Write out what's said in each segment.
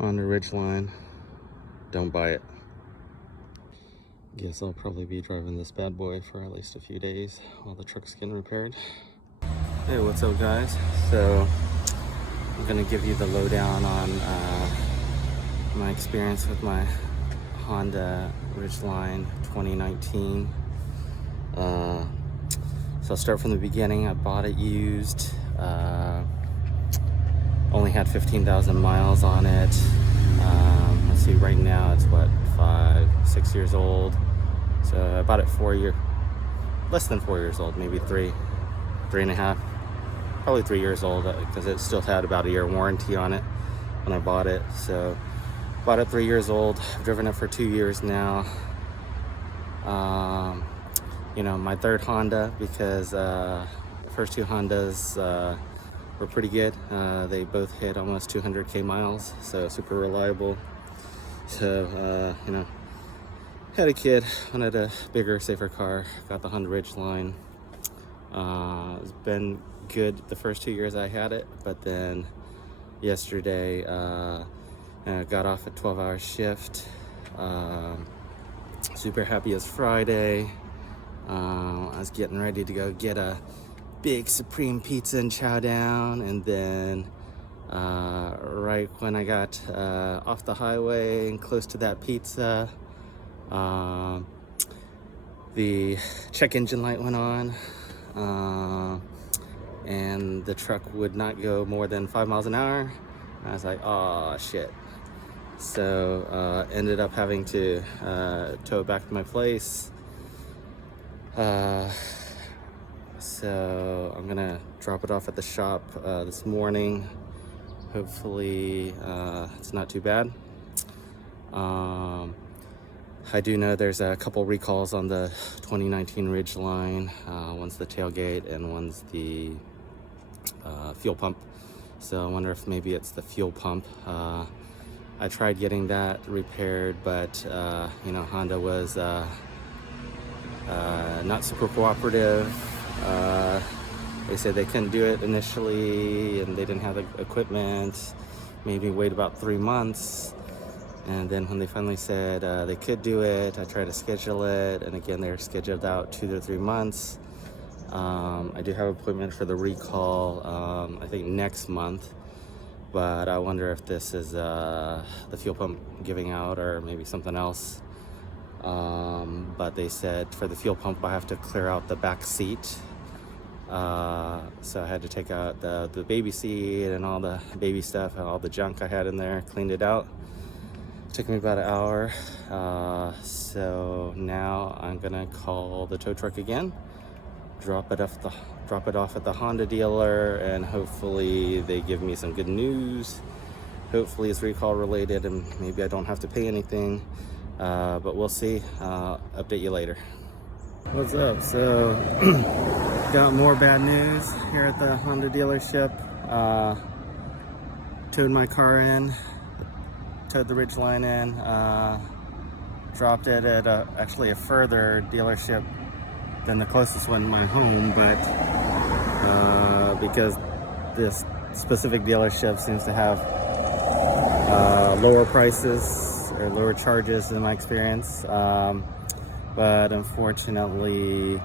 Honda Ridgeline. Don't buy it. Guess I'll probably be driving this bad boy for at least a few days while the truck's getting repaired. Hey, what's up guys? So I'm gonna give you the lowdown on my experience with my Honda Ridgeline 2019. So I'll start from the beginning. I bought it used. Only had 15,000 miles on it. Let's see, right now it's what, 5-6 years old. So I bought it less than 4 years old, maybe 3.5, probably 3 years old, because it still had about a year warranty on it when I bought it. So bought it 3 years old. I've driven it for 2 years now. You know, my third Honda, because the first two Hondas were pretty good. They both hit almost 200k miles, so super reliable. So you know, had a kid, wanted a bigger, safer car, got the Honda Ridgeline. It's been good the first 2 years I had it, but then yesterday got off a 12-hour shift. Super happy it's Friday. I was getting ready to go get a big supreme pizza and chow down, and then right when I got off the highway and close to that pizza, the check engine light went on, and the truck would not go more than 5 miles an hour. I was like, oh shit. So ended up having to tow it back to my place. So I'm gonna drop it off at the shop this morning. Hopefully it's not too bad. I do know there's a couple recalls on the 2019 Ridgeline. One's the tailgate and one's the fuel pump. So I wonder if maybe it's the fuel pump. I tried getting that repaired, but you know, Honda was not super cooperative. They said they couldn't do it initially and they didn't have the equipment. Made me wait about 3 months, and then when they finally said they could do it, I tried to schedule it, and again they're scheduled out 2 to 3 months. I do have an appointment for the recall, I think next month, but I wonder if this is the fuel pump giving out or maybe something else. But they said for the fuel pump I have to clear out the back seat. So I had to take out the baby seat and all the baby stuff and all the junk I had in there, cleaned it out. Took me about an hour. So now I'm gonna call the tow truck again, drop it off at the Honda dealer, and hopefully they give me some good news. Hopefully it's recall related and maybe I don't have to pay anything. But we'll see. Update you later. What's up? So got more bad news here at the Honda dealership. Towed my car in, towed the Ridgeline in, dropped it at actually a further dealership than the closest one, my home, but because this specific dealership seems to have lower prices or lower charges in my experience, but unfortunately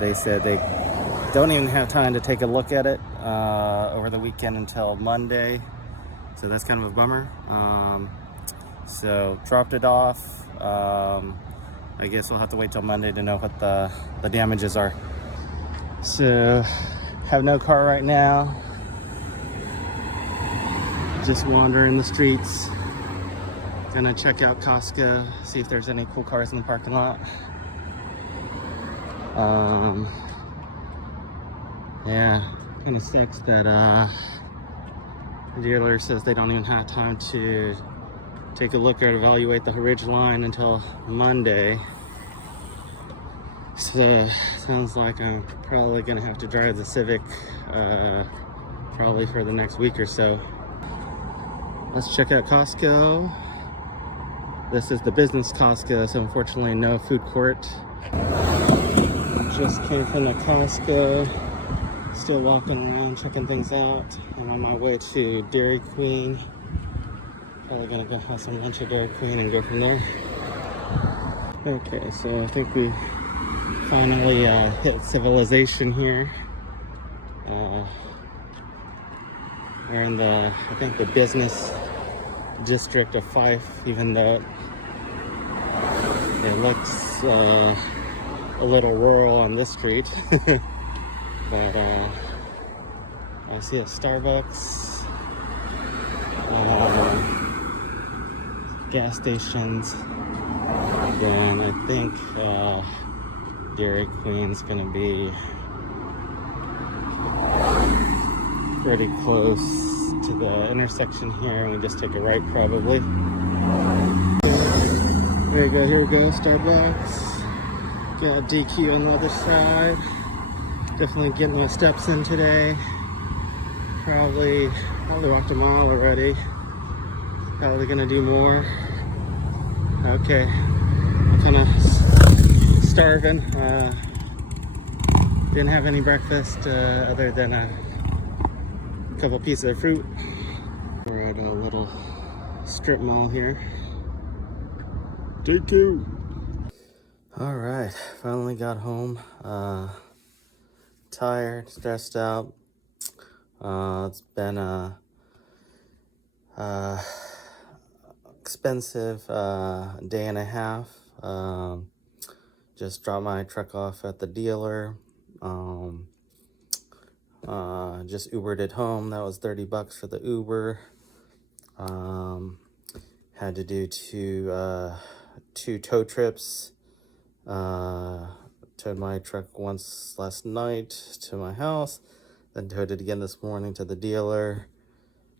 they said they don't even have time to take a look at it over the weekend until Monday, so that's kind of a bummer. So dropped it off. I guess we'll have to wait till Monday to know what the damages are. So have no car right now, just wandering the streets. Gonna check out Costco, see if there's any cool cars in the parking lot. Yeah, kind of sucks that the dealer says they don't even have time to take a look or evaluate the Ridgeline until Monday. So sounds like I'm probably gonna have to drive the Civic probably for the next week or so. Let's check out Costco. This is the business Costco, so unfortunately no food court. Just came from the Costco. Still walking around checking things out. I'm on my way to Dairy Queen. Probably gonna go have some lunch at Dairy Queen and go from there. Okay, so I think we finally hit civilization here. We're in the, I think, the business district of Fife, even though it looks a little rural on this street. But I see a Starbucks, gas stations, then I think Dairy Queen's gonna be pretty close to the intersection here, and we just take a right probably. There you go, here we go, Starbucks. Got DQ on the other side. Definitely getting my steps in today. Probably walked a mile already. Probably gonna do more. Okay, I'm kind of starving. Didn't have any breakfast other than a couple pieces of fruit. We're at a little strip mall here. Take two. All right, finally got home. Tired, stressed out. It's been a expensive day and a half. Just dropped my truck off at the dealer. Just Ubered it home. That was $30 for the Uber. Had to do two tow trips. Towed my truck once last night to my house, then towed it again this morning to the dealer.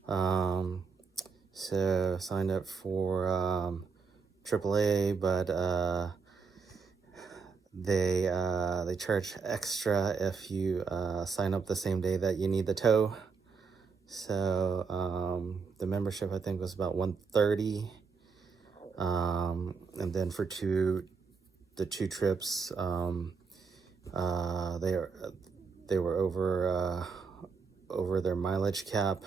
So signed up for AAA, but they charge extra if you sign up the same day that you need the tow. So the membership I think was about $130, and then for the two trips, they were over their mileage cap,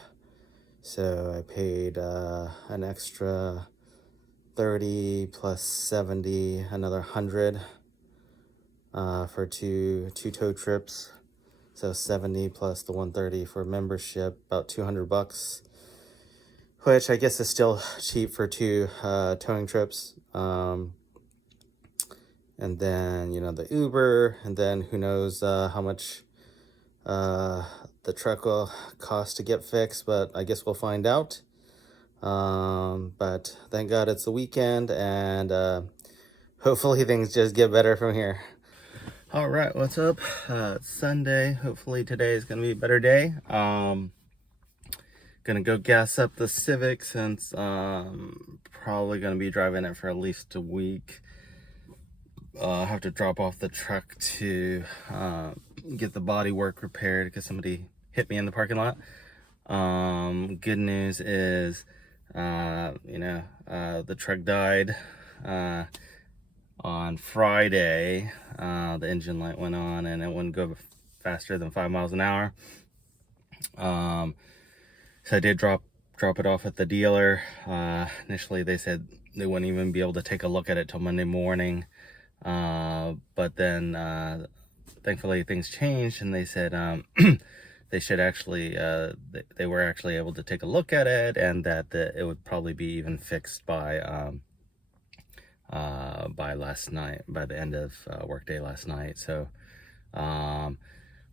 so I paid an extra 30 plus 70, another 100 for two tow trips. So 70 plus the 130 for membership, about $200, which I guess is still cheap for two towing trips. And then, the Uber, and then who knows how much the truck will cost to get fixed, but I guess we'll find out. But thank God it's the weekend, and hopefully things just get better from here. All right, what's up? It's Sunday. Hopefully today is going to be a better day. Gonna go gas up the Civic since probably going to be driving it for at least a week. I have to drop off the truck to get the body work repaired because somebody hit me in the parking lot. Good news is, the truck died on Friday. The engine light went on and it wouldn't go faster than 5 miles an hour. So I did drop it off at the dealer. Initially they said they wouldn't even be able to take a look at it till Monday morning. But then thankfully things changed, and they said they should actually they were actually able to take a look at it, and that it would probably be even fixed by last night, by the end of workday last night. So I'm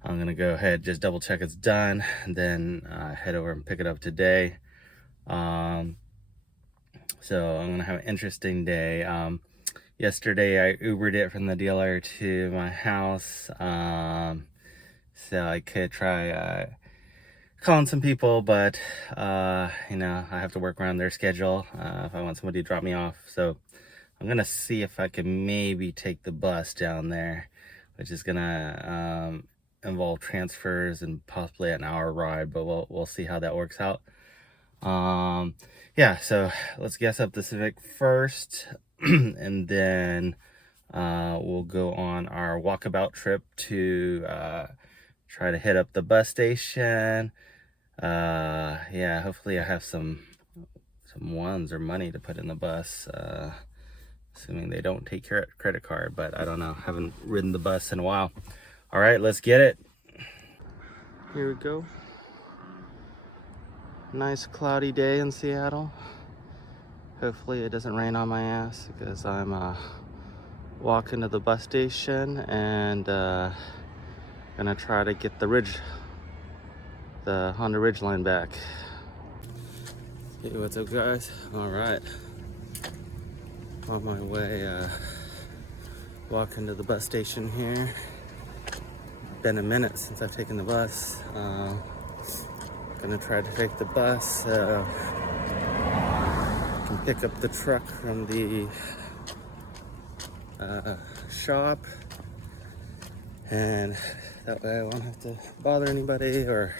gonna go ahead, just double check it's done, and then head over and pick it up today. So I'm gonna have an interesting day. Yesterday I Ubered it from the dealer to my house, so I could try calling some people, but I have to work around their schedule if I want somebody to drop me off. So I'm gonna see if I can maybe take the bus down there, which is gonna involve transfers and possibly an hour ride, but we'll see how that works out. Yeah, so let's gas up the Civic first. And then we'll go on our walkabout trip to try to hit up the bus station. Yeah, hopefully I have some some ones or money to put in the bus, assuming they don't take credit card, but I don't know. Haven't ridden the bus in a while. All right, let's get it. Here we go. Nice cloudy day in Seattle. Hopefully it doesn't rain on my ass because I'm walking to the bus station and gonna try to get the Honda Ridgeline back. Hey, what's up, guys? All right, on my way, walking to the bus station here. Been a minute since I've taken the bus. Gonna try to take the bus. Can pick up the truck from the shop, and that way I won't have to bother anybody or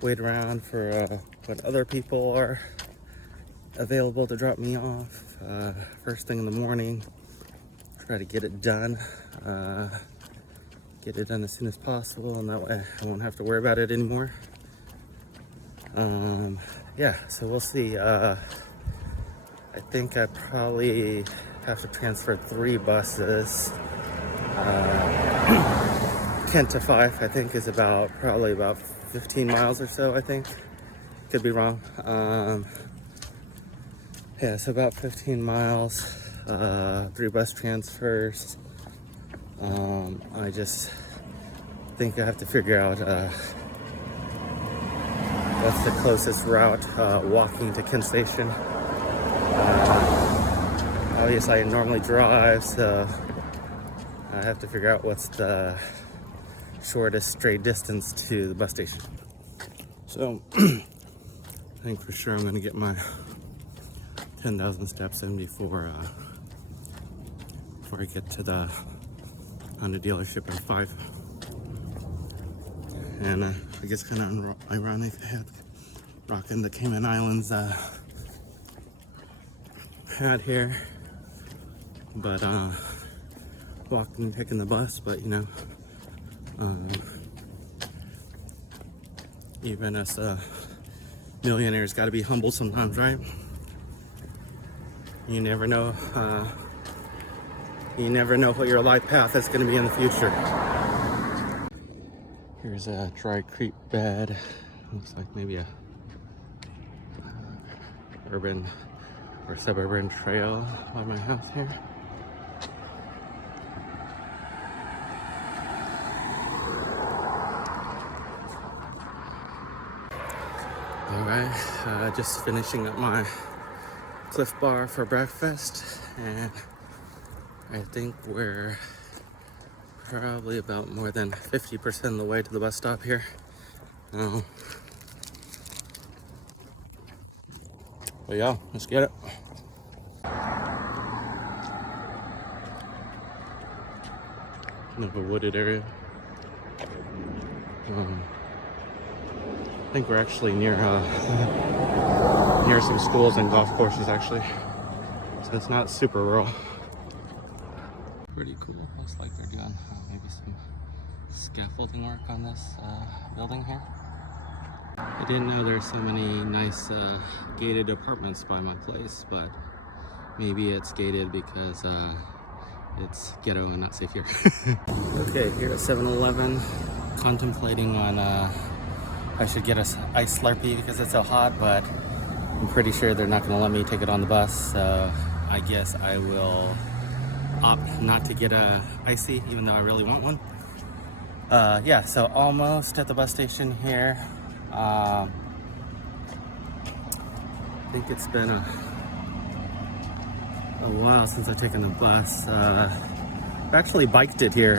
wait around for when other people are available to drop me off. First thing in the morning, try to get it done. Get it done as soon as possible, and that way I won't have to worry about it anymore. Yeah, so we'll see. I think I probably have to transfer 3 buses. Kent to Fife, I think, is probably about 15 miles or so, I think. Could be wrong. Yeah, so about 15 miles, 3 bus transfers. I just think I have to figure out what's the closest route walking to Kent Station. Obviously I normally drive, so I have to figure out what's the shortest straight distance to the bus station. So I think for sure I'm gonna get my 10,000 steps in before I get to the Honda dealership in Fife. And I guess kind of ironic I had rocking the Cayman Islands hat here, but walking, taking the bus. But you know, even as millionaires, got to be humble sometimes, right? You never know. You never know what your life path is going to be in the future. Here's a dry creek bed. Looks like maybe a urban or suburban trail by my house here. All right, just finishing up my Cliff Bar for breakfast, and I think we're probably about more than 50% of the way to the bus stop here. But yeah, let's get it. Kind of a wooded area. I think we're actually near some schools and golf courses actually, so it's not super rural. Pretty cool. Looks like they're doing maybe some scaffolding work on this building here. I didn't know there's so many nice gated apartments by my place, but maybe it's gated because it's ghetto and not safe here. Okay, here at 7-Eleven, contemplating on I should get a ice Slurpee because it's so hot, but I'm pretty sure they're not going to let me take it on the bus, so I guess I will opt not to get a icy, even though I really want one. Yeah, so almost at the bus station here. I think it's been a while since I've taken the bus. I've actually biked it here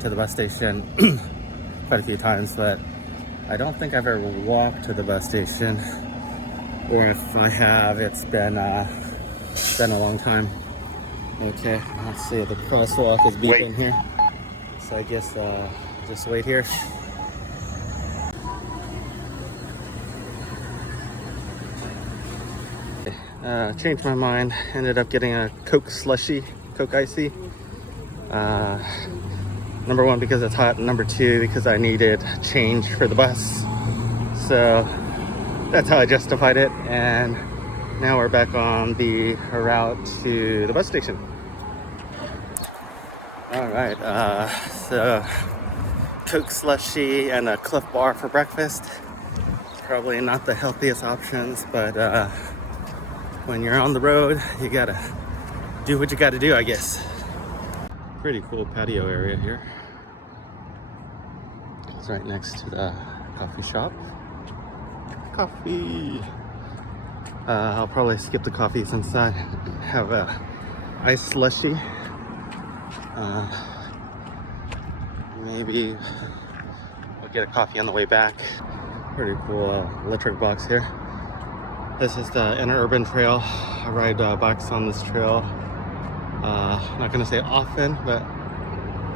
to the bus station quite a few times, but I don't think I've ever walked to the bus station, or if I have, it's been a long time. Okay, let's see, the crosswalk is beeping here, so I guess just wait here. Changed my mind, ended up getting a Coke slushy, Coke icy. Number one, because it's hot, and number two, because I needed change for the bus. So that's how I justified it. And now we're back on the route to the bus station. All right, so Coke slushy and a Cliff Bar for breakfast. Probably not the healthiest options, but when you're on the road, you gotta do what you gotta do, I guess. Pretty cool patio area here. It's right next to the coffee shop. Coffee. I'll probably skip the coffee since I have a iced slushy. Maybe I'll get a coffee on the way back. Pretty cool electric box here. This is the interurban trail. I ride bikes on this trail. Not gonna say often, but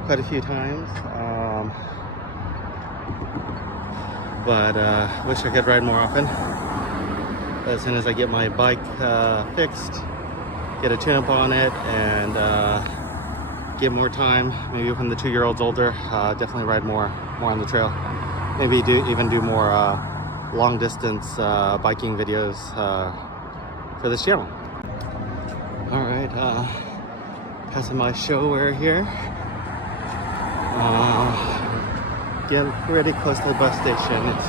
quite a few times. But wish I could ride more often. But as soon as I get my bike fixed, get a tune-up on it, and get more time, maybe when the 2-year-old's older, definitely ride more on the trail. Maybe even do more long distance biking videos for this channel. All right, passing my shower here. Getting pretty close to the bus station. It's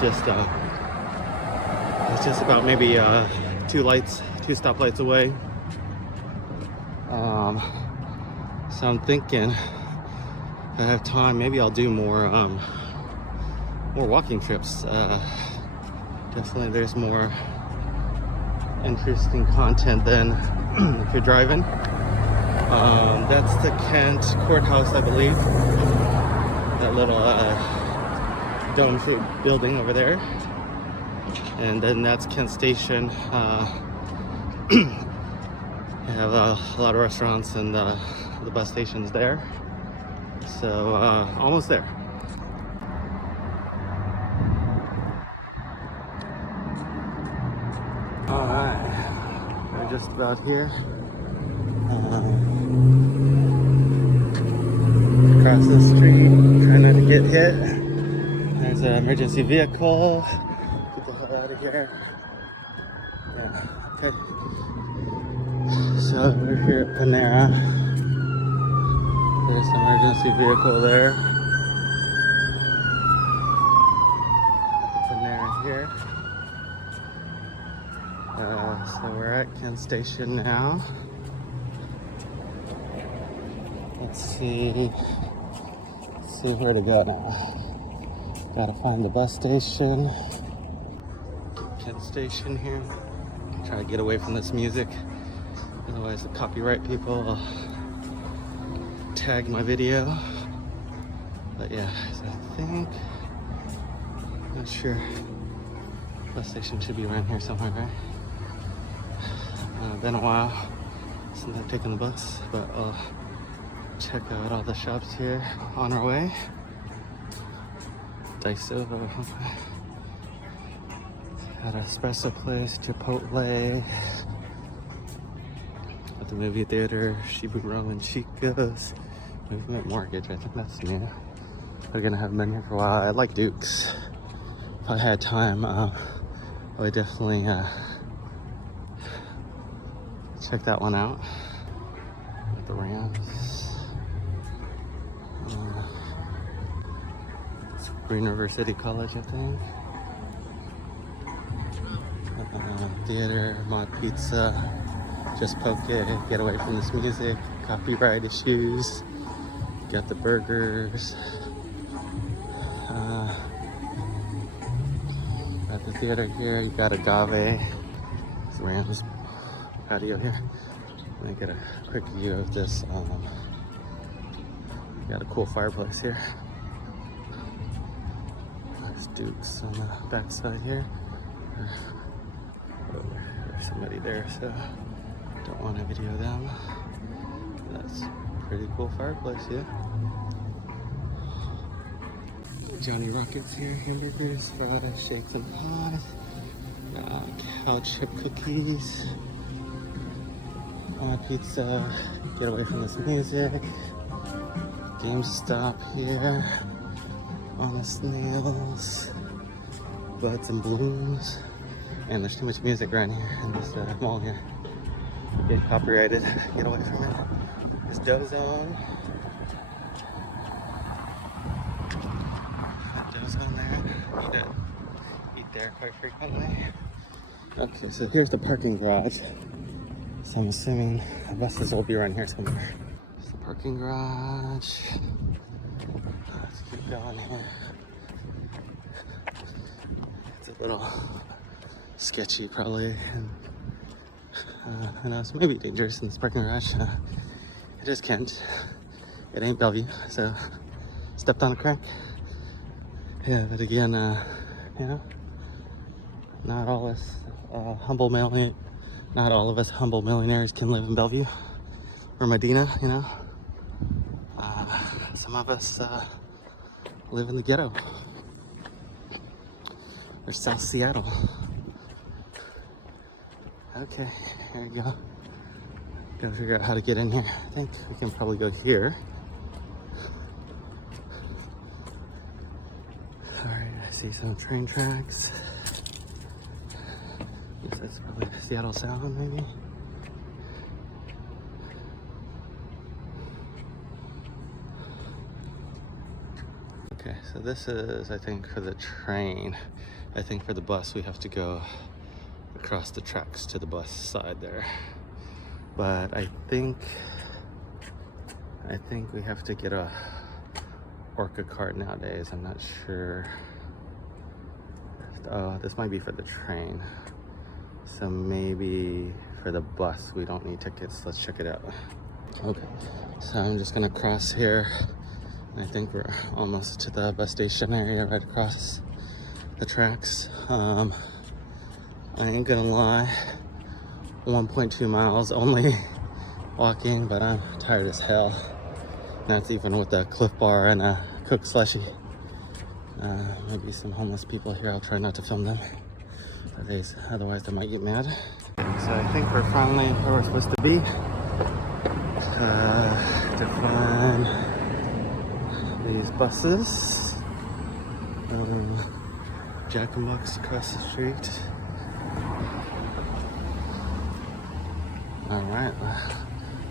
just about maybe 2 stoplights away. So I'm thinking if I have time, maybe I'll do more walking trips. Definitely there's more interesting content than if you're driving. That's the Kent courthouse, I believe. That little dome-shaped building over there. And then that's Kent Station. They have a lot of restaurants, and the bus station's there. So almost there. All right, we're just about here. Across the street, trying not to get hit. There's an emergency vehicle. Get the hell out of here. Yeah. Okay. So we're here at Panera. There's an emergency vehicle there. At the Panera here. So we're at Kent Station now. Let's see where to go now. Gotta find the bus station. Kent Station here. Try to get away from this music. Otherwise the copyright people will tag my video. But yeah, so I think, not sure. Bus station should be around here somewhere, right? Been a while since I've taken the bus, but I'll check out all the shops here on our way. Daiso, got an espresso place, Chipotle, at the movie theater, Shiburo and Chico's, Movement Mortgage, I think that's new. They're gonna have been here for a while. I like Duke's. If I had time, I would definitely check that one out. Like the Rams. It's Green River City College, I think. Theater, Mod Pizza, Just Poke It, get away from this music, copyright issues. Got the burgers. At the theater here, you got Agave. It's the Rams patio here. Let me get a quick view of this. Got a cool fireplace here. There's Duke's on the back side here. Oh, there's somebody there, so don't want to video them. That's a pretty cool fireplace, yeah. Johnny Rockets here, hamburgers, fries, shakes and pies, cow chip cookies, pizza, get away from this music, GameStop here, Honest Nails, Buds and Blooms, Man, there's too much music around here in this mall here. Get copyrighted. Get away from it. This dough zone. That dough zone there. Need to eat there quite frequently. Okay, so here's the parking garage. So I'm assuming the buses will be around here somewhere. There's the parking garage. Let's keep going here. It's a little sketchy probably, and who knows, maybe dangerous in this parking garage. It is Kent. It ain't Bellevue, so stepped on a crack. Yeah, but again, you know, not all of us humble millionaires can live in Bellevue or Medina, you know. Some of us live in the ghetto or South Seattle. Okay, here we go. Gotta figure out how to get in here. I think we can probably go here. Alright, I see some train tracks. Guess that's probably Seattle Sound, maybe. Okay, so this is, I think, for the train. I think for the bus, we have to go across the tracks to the bus side there. But I think we have to get a Orca card nowadays. I'm not sure. Oh, this might be for the train. So maybe for the bus we don't need tickets. Let's check it out. Okay, so I'm just gonna cross here. I think we're almost to the bus station area right across the tracks. I ain't gonna lie, 1.2 miles only walking, but I'm tired as hell. That's even with a Cliff Bar and a Coke slushie. Maybe some homeless people here. I'll try not to film them. Otherwise they might get mad. So I think we're finally where we're supposed to be. To find these buses. Jack in the Box across the street. Alright,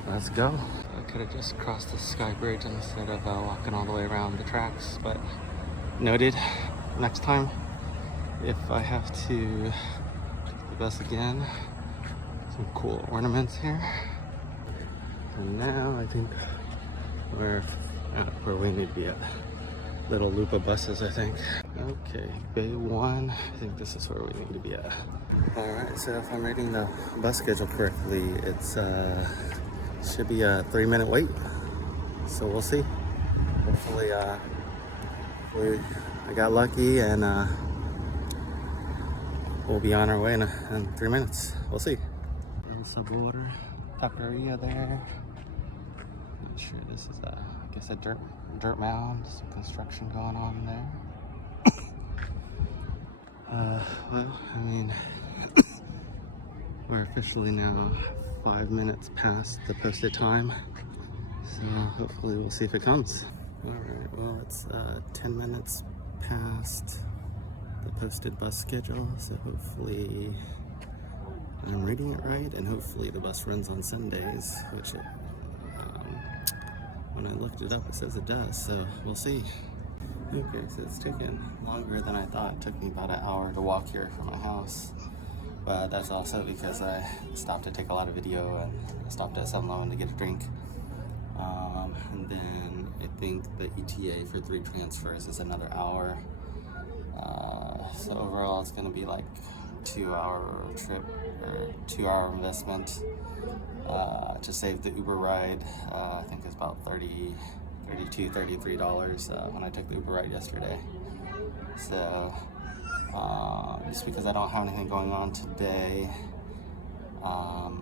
let's go. I could have just crossed the Sky Bridge instead of walking all the way around the tracks, but noted. Next time, if I have to take the bus again. Some cool ornaments here. And now I think we're at where we need to be at. Little loop of buses, I think. Okay, Bay 1. I think this is where we need to be at. Alright, so if I'm reading the bus schedule correctly, it's should be a 3-minute wait. So we'll see. Hopefully, I got lucky and we'll be on our way in 3 minutes. We'll see. Little Subwater Taqueria there. Not sure this is I guess a dirt mound, some construction going on there. Well, I mean, we're officially now 5 minutes past the posted time, so hopefully we'll see if it comes. Alright, well, it's 10 minutes past the posted bus schedule, so hopefully I'm reading it right, and hopefully the bus runs on Sundays, which when I looked it up, it says it does, so we'll see. Okay, so it's taken longer than I thought. It took me about an hour to walk here from my house, but that's also because I stopped to take a lot of video and I stopped at 7-Eleven to get a drink. And then I think the ETA for 3 transfers is another hour. So overall it's gonna be like 2-hour trip or 2-hour investment. To save the Uber ride, I think it's about $33 when I took the Uber ride yesterday. So just because I don't have anything going on today, I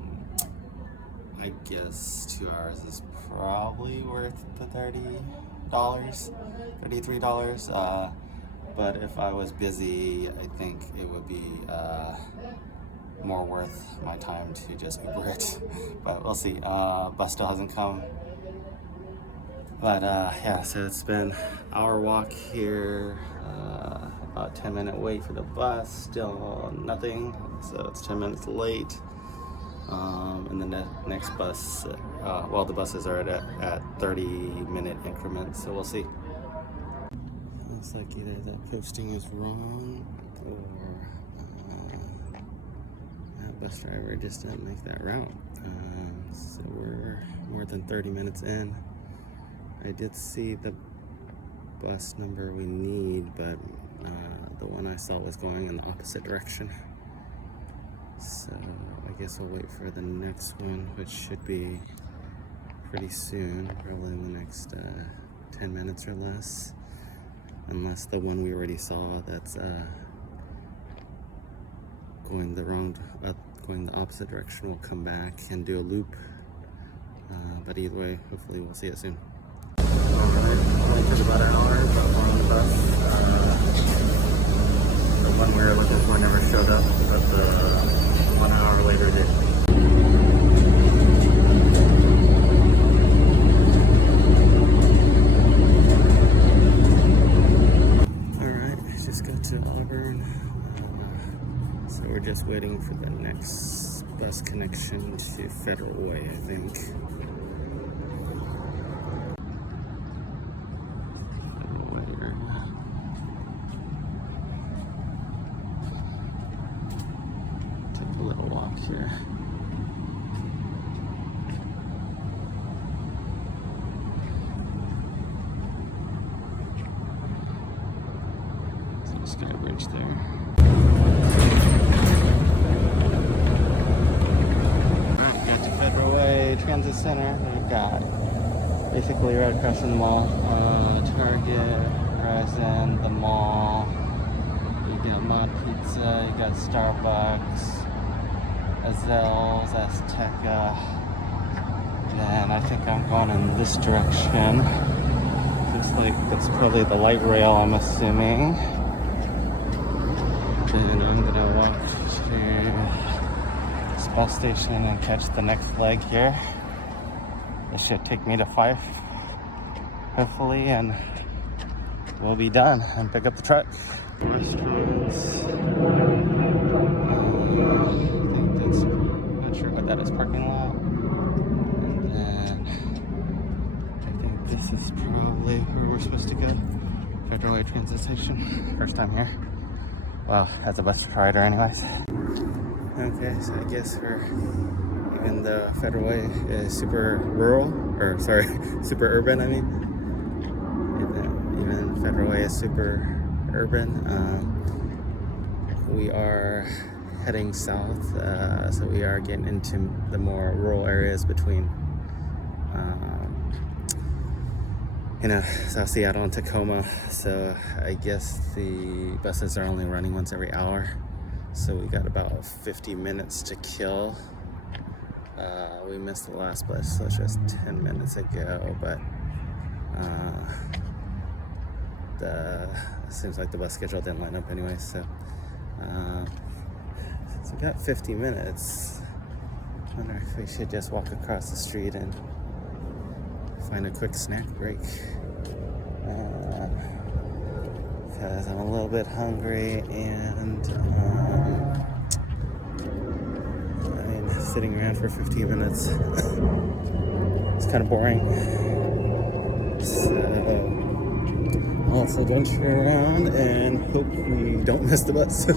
guess 2 hours is probably worth the $33. But if I was busy, I think it would be more worth my time to just Uber it. But we'll see. Bus still hasn't come. But yeah, so it's been an hour walk here. I about 10-minute wait for the bus, still nothing, so it's 10 minutes late. And the next bus, well, the buses are at 30-minute increments, so we'll see. Looks like either that posting is wrong or that bus driver just didn't make that route. So we're more than 30 minutes in. I did see the bus number we need, but the one I saw was going in the opposite direction. So I guess I'll wait for the next one, which should be pretty soon, probably in the next 10 minutes or less. Unless the one we already saw that's going the opposite direction will come back and do a loop. But either way, hopefully we'll see it soon. Alright, only took about an hour on the bus. The one we were looking for never showed up, but the 1 hour later did. Alright, I just got to Auburn. So we're just waiting for the next bus connection to Federal Way, I think. Federal Way area. Take a little walk here. There's a sky bridge there. Transit Center. We've got basically right across from the mall, Target, Verizon, the mall. You got Mod Pizza, you got Starbucks, Ezells, Azteca. And I think I'm going in this direction. Looks like that's probably the light rail, I'm assuming. Then I'm gonna walk to this bus station and catch the next leg here. This should take me to Fife, hopefully, and we'll be done and pick up the truck. Restaurants. I think that's, not sure what that is, parking lot. And then I think this is probably where we're supposed to go. Federal Way Transit Station. First time here. Well, as a bus rider anyways. Okay, so I guess even the Federal Way is super rural, or sorry, super urban, I mean. Even Federal Way is super urban. We are heading south, so we are getting into the more rural areas between, South Seattle and Tacoma. So I guess the buses are only running once every hour. So we got about 50 minutes to kill. We missed the last bus, so it's just 10 minutes ago, but it seems like the bus schedule didn't line up anyway, so we got 50 minutes. I wonder if we should just walk across the street and find a quick snack break, because I'm a little bit hungry, and sitting around for 15 minutes it's kind of boring. So I'll also venture around and hope we don't miss the bus.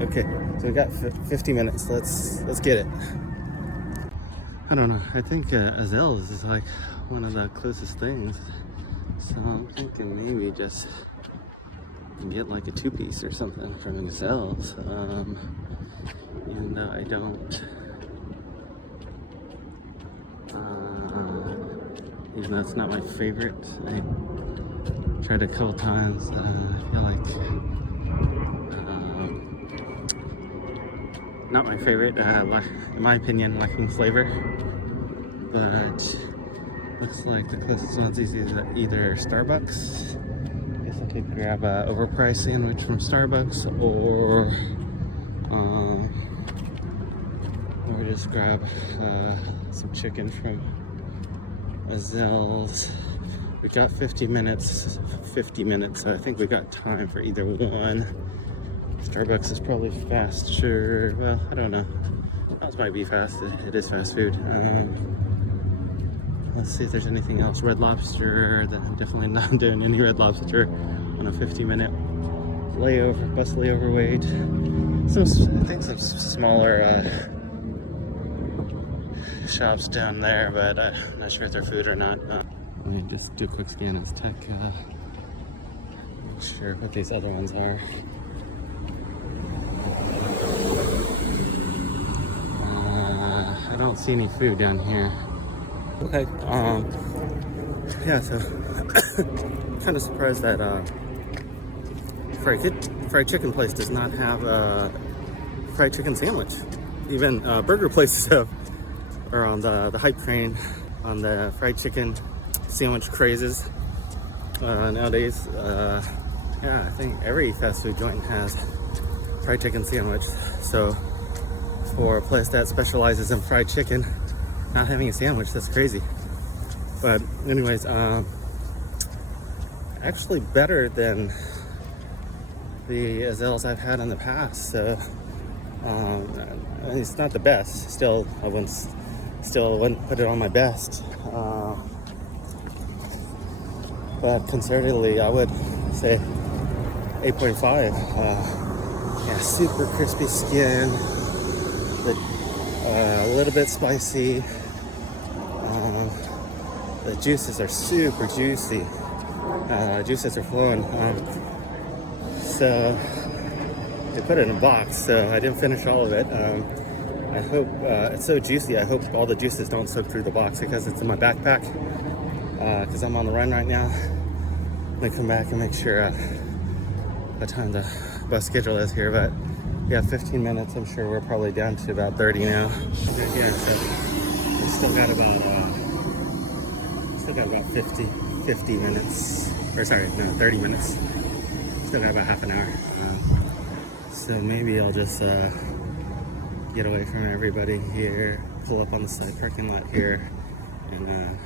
Okay, so we got 50 minutes. Let's get it. I don't know. I think ezells is like one of the closest things. So I'm thinking maybe just get like a 2-piece or something from ezells. Even though I don't. Even though it's not my favorite. I tried a couple times. I feel like not my favorite. In my opinion, lacking flavor. But looks like the closest one's either Starbucks. I guess I could grab a overpriced sandwich from Starbucks, or just grab some chicken from ezells. We got 50 minutes, so I think we got time for either one. Starbucks is probably faster. Well, I don't know. That might be fast. It is fast food. Let's see if there's anything else. Red Lobster. I'm definitely not doing any Red Lobster on a 50-minute layover, bus layover wait. I think some smaller shops down there, but I'm not sure if they're food or not. Let me just do a quick scan as tech. Make sure what these other ones are. I don't see any food down here. Okay. Yeah. So kind of surprised that fried chicken place does not have a fried chicken sandwich. Even burger places are on the hype train on the fried chicken sandwich crazes nowadays. Yeah, I think every fast food joint has fried chicken sandwich. So for a place that specializes in fried chicken, not having a sandwich, that's crazy. But anyways, actually better than the ezells I've had in the past. So it's not the best. Still, I wouldn't put it on my best. But conservatively, I would say 8.5. Yeah, super crispy skin. A little bit spicy. The juices are super juicy. Juices are flowing. So they put it in a box, so I didn't finish all of it. I hope it's so juicy. I hope all the juices don't soak through the box because it's in my backpack. Because I'm on the run right now. I'm gonna come back and make sure what time the bus schedule is here. But yeah, 15 minutes. I'm sure we're probably down to about 30 now. Yeah, so we still got about 50 minutes. Or sorry, no, 30 minutes. Still got about half an hour. So maybe I'll just get away from everybody here, pull up on the side parking lot here, and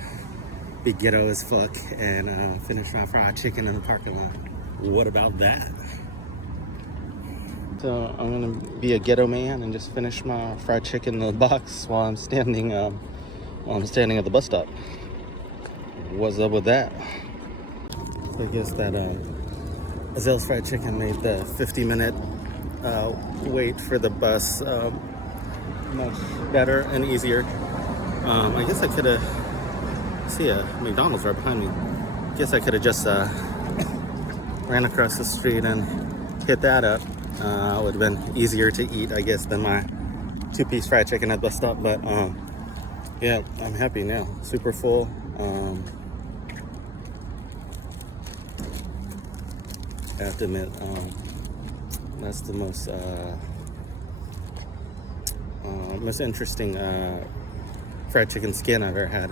be ghetto as fuck, and finish my fried chicken in the parking lot. What about that? So I'm gonna be a ghetto man and just finish my fried chicken in the box while I'm standing at the bus stop. What's up with that? So I guess that ezells fried chicken made the 50-minute wait for the bus much better and easier. I guess I could have see a McDonald's right behind me. I guess I could have just ran across the street and hit that up. It would have been easier to eat, I guess, than my 2-piece fried chicken at the bus stop. But yeah, I'm happy now. Super full. I have to admit, that's the most interesting fried chicken skin I've ever had.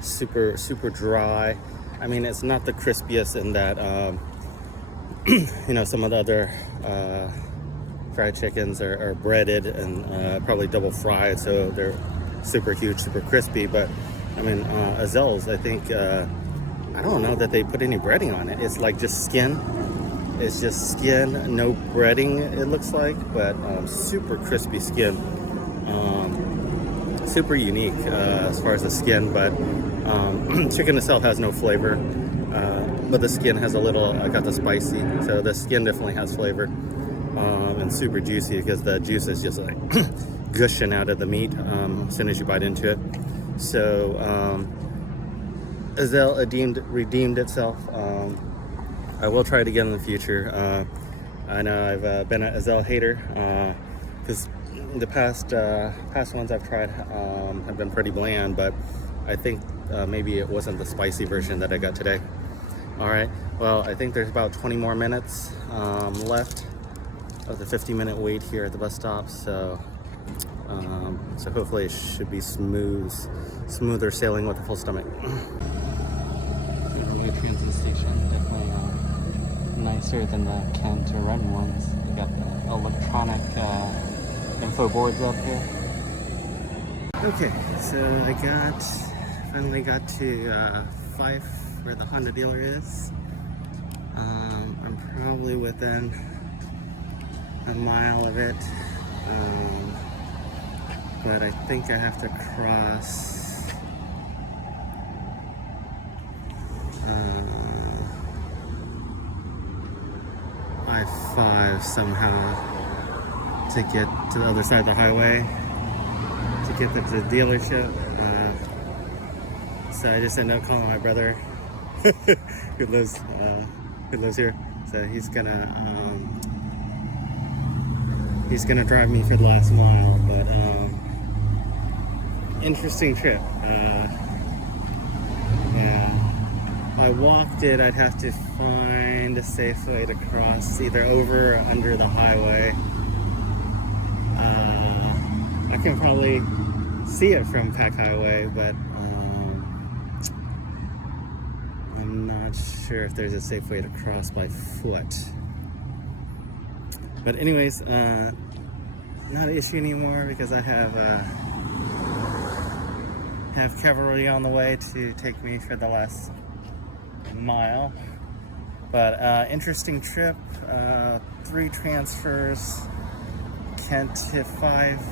Super dry. I mean, it's not the crispiest in that you know, some of the other fried chickens are breaded and probably double fried, so they're super huge, super crispy. But I mean, ezells, I think I don't know that they put any breading on it. It's like just skin. It's just skin, no breading, it looks like, but super crispy skin. Super unique as far as the skin, but chicken itself has no flavor. But the skin has a little, I got the spicy, so the skin definitely has flavor. And super juicy because the juice is just like gushing out of the meat as soon as you bite into it. So ezell redeemed itself. I will try it again in the future. I know I've been an ezell hater because the past ones I've tried have been pretty bland, but I think maybe it wasn't the spicy version that I got today. All right, well, I think there's about 20 more minutes left of the 50-minute wait here at the bus stop, so hopefully it should be smoother sailing with a full stomach. New transit station, definitely nicer than the Kent or Run ones. They got the electronic info boards up here. Okay, so I finally got to Fife where the Honda dealer is. I'm probably within a mile of it, but I think I have to cross I-5 somehow to get to the other side of the highway to get to the dealership. So I just ended up calling my brother who lives here. So he's gonna drive me for the last mile. But interesting trip. Yeah. If I walked it, I'd have to find a safe way to cross either over or under the highway. I can probably see it from Pack Highway, but I'm not sure if there's a safe way to cross by foot. But anyways, not an issue anymore because I have cavalry on the way to take me for the last mile. But interesting trip. 3 transfers, Kent to Fife.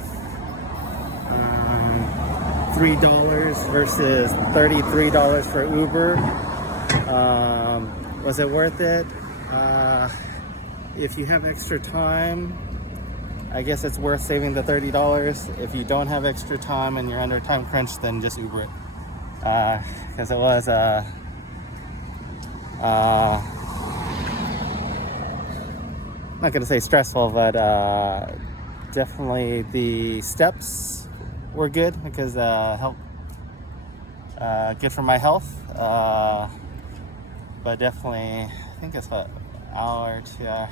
$3 versus $33 for Uber. Was it worth it? If you have extra time, I guess it's worth saving the $30. If you don't have extra time and you're under a time crunch, then just Uber it. Because it was not gonna say stressful, but definitely the steps were good because help good for my health. But definitely, I think it's about an hour to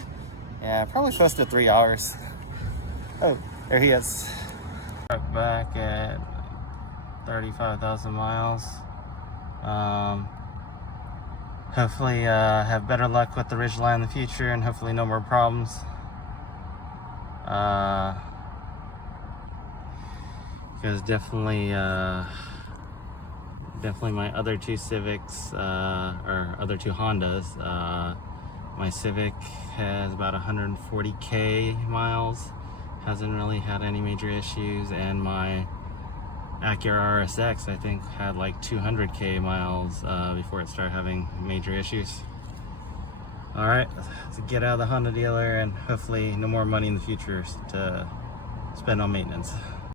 yeah, probably close to 3 hours. Oh, there he is. Back at 35,000 miles. Hopefully have better luck with the Ridgeline in the future, and hopefully no more problems. Because definitely my other 2 Civics, or other 2 Hondas, my Civic has about 140k miles, hasn't really had any major issues, and my Acura RSX I think had like 200k miles before it started having major issues. Alright, let's get out of the Honda dealer and hopefully no more money in the future to spend on maintenance.